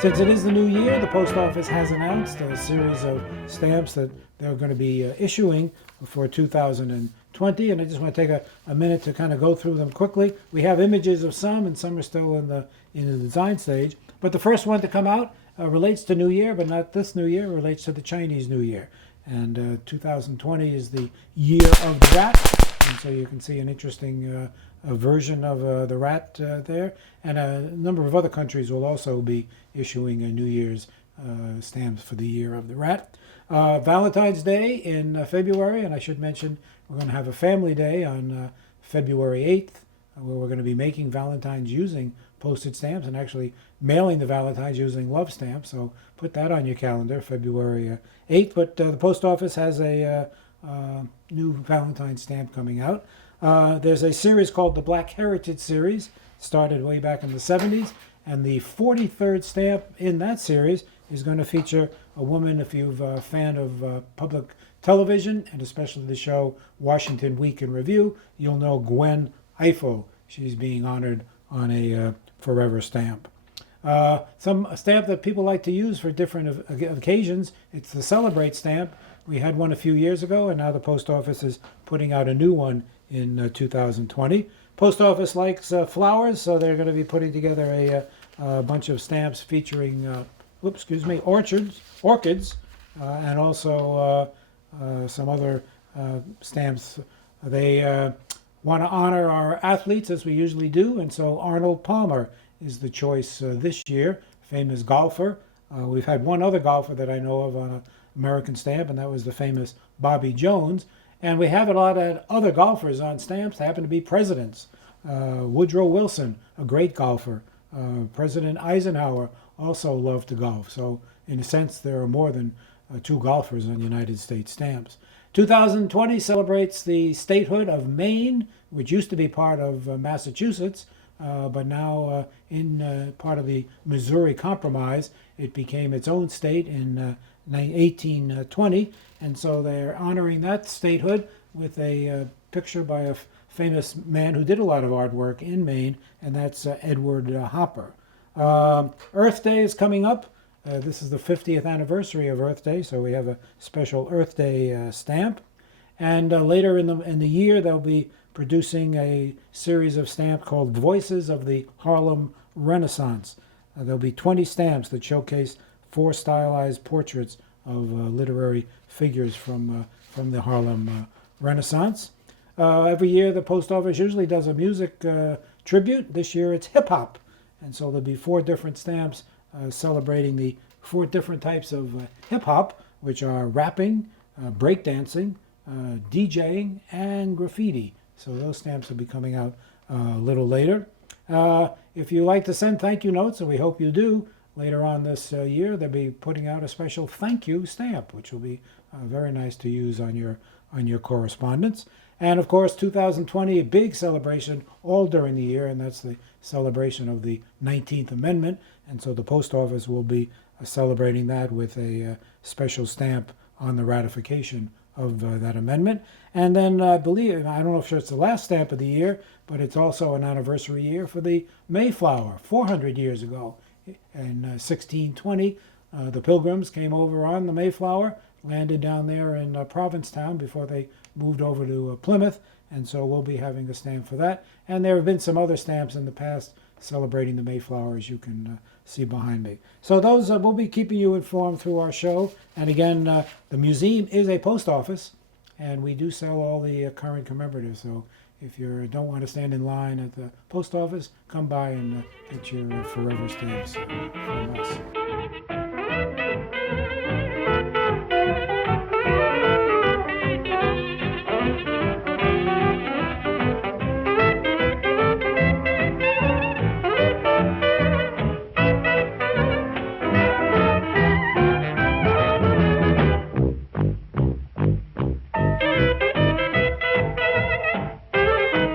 Since it is the new year, the post office has announced a series of stamps that they're going to be issuing for 2020, and I just want to take a minute to kind of go through them quickly. We have images of some, and some are still in the design stage. But the first one to come out relates to New Year, but not this New Year. It relates to the Chinese New Year. And 2020 is the year of the rat, and so you can see an interesting a version of the rat there, and a number of other countries will also be issuing a New Year's stamps for the year of the rat. Valentine's Day in February, and I should mention we're going to have a family day on February 8th, where we're going to be making Valentines using postage stamps and actually mailing the Valentines using love stamps. So put that on your calendar, February 8th. But the post office has a new Valentine's stamp coming out. There's a series called the Black Heritage Series, started way back in the 70s, and the 43rd stamp in that series is going to feature a woman, if you're a fan of public television, and especially the show Washington Week in Review, you'll know Gwen Ifill. She's being honored on a forever stamp. A stamp that people like to use for different occasions, it's the Celebrate stamp. We had one a few years ago, and now the post office is putting out a new one in 2020. Post office likes flowers, so they're going to be putting together a bunch of stamps featuring, orchids, and also some other stamps. They want to honor our athletes, as we usually do, and so Arnold Palmer is the choice this year, famous golfer. We've had one other golfer that I know of on an American stamp, and that was the famous Bobby Jones. And we have a lot of other golfers on stamps. They happen to be presidents. Woodrow Wilson, a great golfer. President Eisenhower also loved to golf. So in a sense, there are more than two golfers on United States stamps. 2020 celebrates the statehood of Maine, which used to be part of Massachusetts, but now in part of the Missouri Compromise, it became its own state in 1820. And so they're honoring that statehood with a picture by a famous man who did a lot of artwork in Maine, and that's Edward Hopper. Earth Day is coming up. This is the 50th anniversary of Earth Day, so we have a special Earth Day stamp. And later in the year, they'll be producing a series of stamps called Voices of the Harlem Renaissance. There'll be 20 stamps that showcase 4 stylized portraits of literary figures from the Harlem Renaissance. Every year, the post office usually does a music tribute. This year, it's hip-hop. And so there'll be 4 different stamps celebrating the 4 different types of hip-hop, which are rapping, breakdancing, DJing, and graffiti. So those stamps will be coming out a little later. If you like to send thank you notes, and we hope you do, later on this year, they'll be putting out a special thank you stamp, which will be very nice to use on your correspondence. And of course, 2020, a big celebration all during the year, and that's the celebration of the 19th Amendment. And so the post office will be celebrating that with a special stamp on the ratification of that amendment. And then I believe, I don't know if it's the last stamp of the year, but it's also an anniversary year for the Mayflower, 400 years ago. In 1620, the Pilgrims came over on the Mayflower, landed down there in Provincetown before they moved over to Plymouth, and so we'll be having a stamp for that. And there have been some other stamps in the past celebrating the Mayflower, as you can see behind me. So those we'll be keeping you informed through our show. And again, the museum is a post office, and we do sell all the current commemoratives. So if you don't want to stand in line at the post office, come by and get your forever stamps from us.